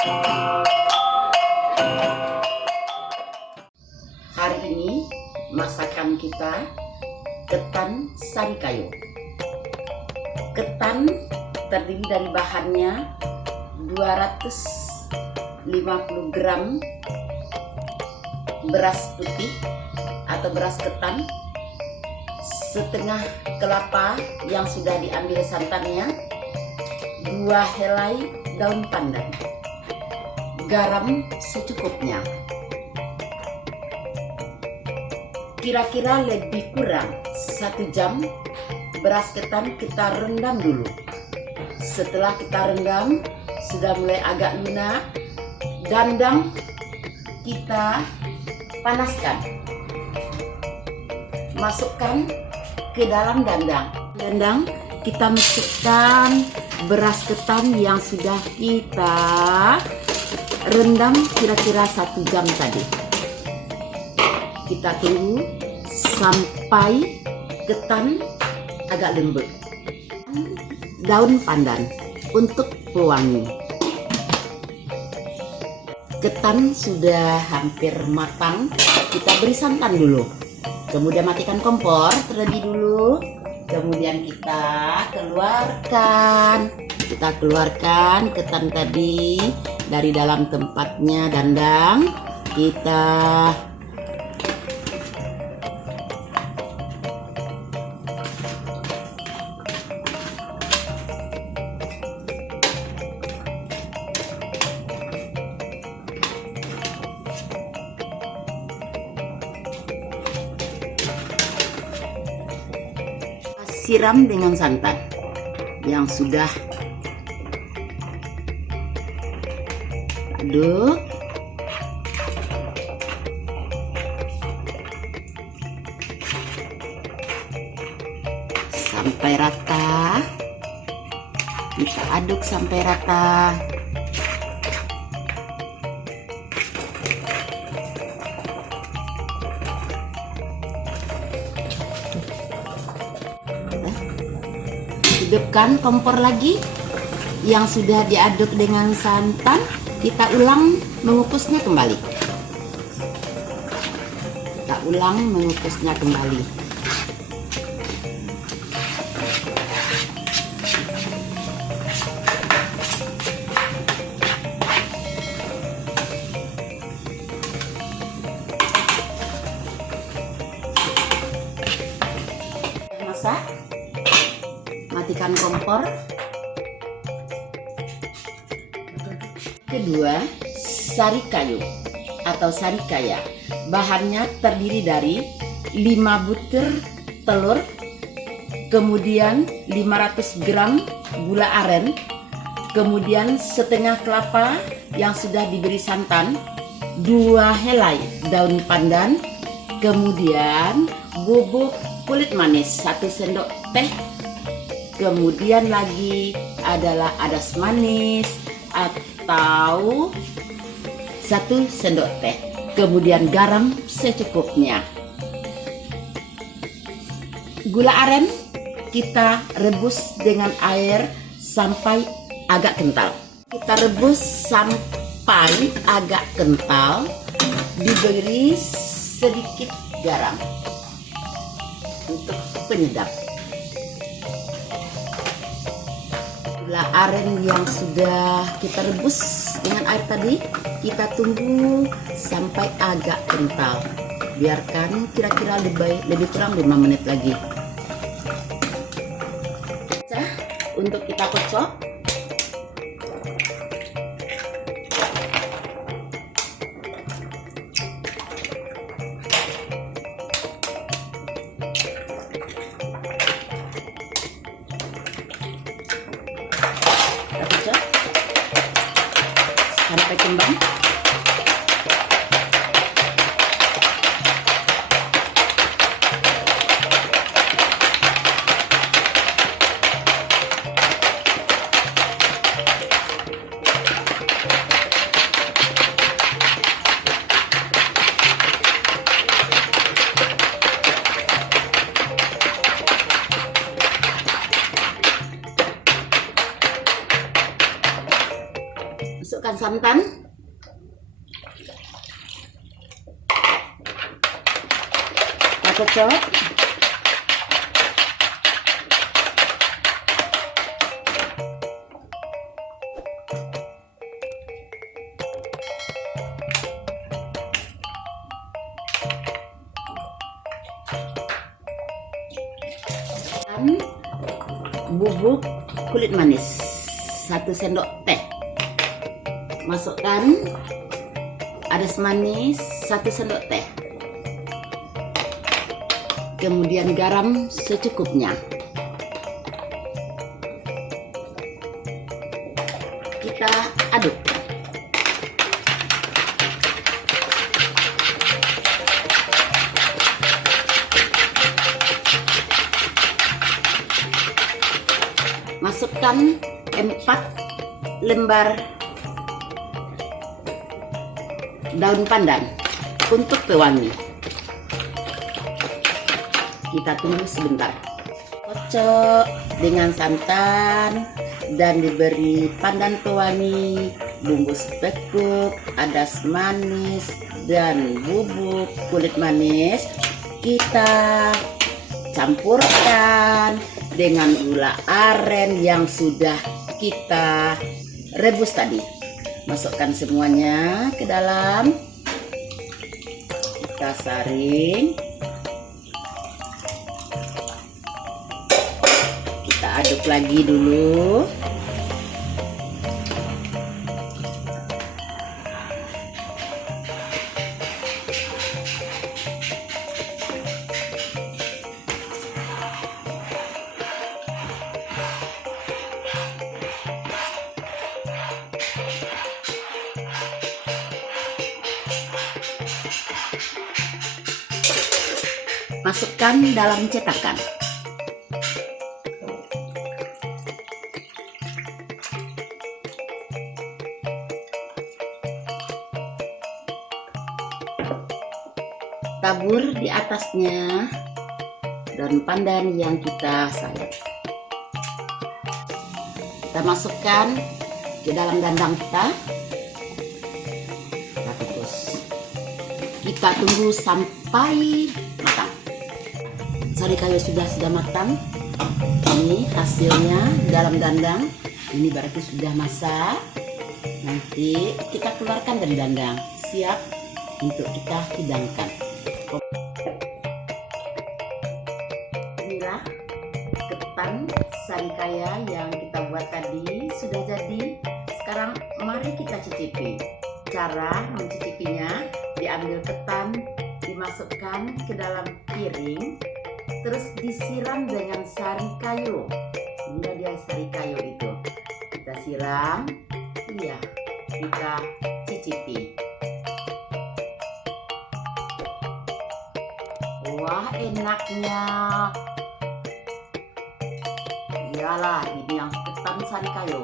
Hari ini masakan kita ketan sari kayu. Ketan terdiri dari bahannya 250 gram beras putih atau beras ketan, setengah kelapa yang sudah diambil santannya, 2 helai daun pandan, garam secukupnya. Kira-kira lebih kurang 1 jam beras ketan kita rendam dulu. Setelah kita rendam, sudah mulai agak lunak, dandang kita panaskan. Masukkan ke dalam dandang. Dandang kita masukkan beras ketan yang sudah kita rendam kira-kira 1 jam tadi. Kita tunggu sampai ketan agak lembut. Daun pandan untuk pewangi. Ketan sudah hampir matang, kita beri santan dulu. Kemudian matikan kompor terlebih dulu. Kemudian kita keluarkan. Kita keluarkan ketan tadi dari dalam tempatnya dandang. Kita siram dengan santan yang sudah aduk. Sampai rata. Kita aduk sampai rata. Hidupkan kompor lagi yang sudah diaduk dengan santan. Kita ulang mengukusnya kembali. Kita ulang mengukusnya kembali. Masak. Matikan kompor. Kedua, sari kayu atau sari kaya. Bahannya terdiri dari 5 butir telur, kemudian 500 gram gula aren, kemudian setengah kelapa yang sudah diberi santan, 2 helai daun pandan, kemudian bubuk kulit manis 1 sendok teh, kemudian lagi adalah adas manis atau 1 sendok teh, kemudian garam secukupnya. Gula aren kita rebus dengan air sampai agak kental. Kita rebus sampai agak kental, diberi sedikit garam untuk penyedap. Gula aren yang sudah kita rebus dengan air tadi, kita tunggu sampai agak kental. Biarkan kira-kira lebih kurang 5 menit lagi. Untuk kita kocok. Sampai kembang. Masukkan santan. Kita kocok. Bubuk kulit manis 1 sendok teh. Masukkan adas manis 1 sendok teh. Kemudian garam secukupnya. Kita aduk. Masukkan 4 lembar daun pandan untuk pewangi. Kita tunggu sebentar. Kocok dengan santan dan diberi pandan pewangi, bumbu spekuk, adas manis, dan bubuk kulit manis. Kita campurkan dengan gula aren yang sudah kita rebus tadi. Masukkan semuanya ke dalam. Kita saring. Kita aduk lagi dulu. Masukkan dalam cetakan. Tabur di atasnya daun pandan yang kita sayat. Kita masukkan ke dalam dandang kita. Kita kukus. Kita tunggu sampai matang. Sari kayu sudah matang. Ini hasilnya dalam dandang. Ini berarti sudah masak. Nanti kita keluarkan dari dandang. Siap untuk kita hidangkan. Inilah ketan sari kaya yang kita buat tadi sudah jadi. Sekarang mari kita cicipi. Cara mencicipinya: diambil ketan, dimasukkan ke dalam piring, terus disiram dengan sari kayu. Ini dia sari kayu itu. Kita siram, iya, kita cicipi. Wah, enaknya. Iyalah, ini yang ketan sari kayu.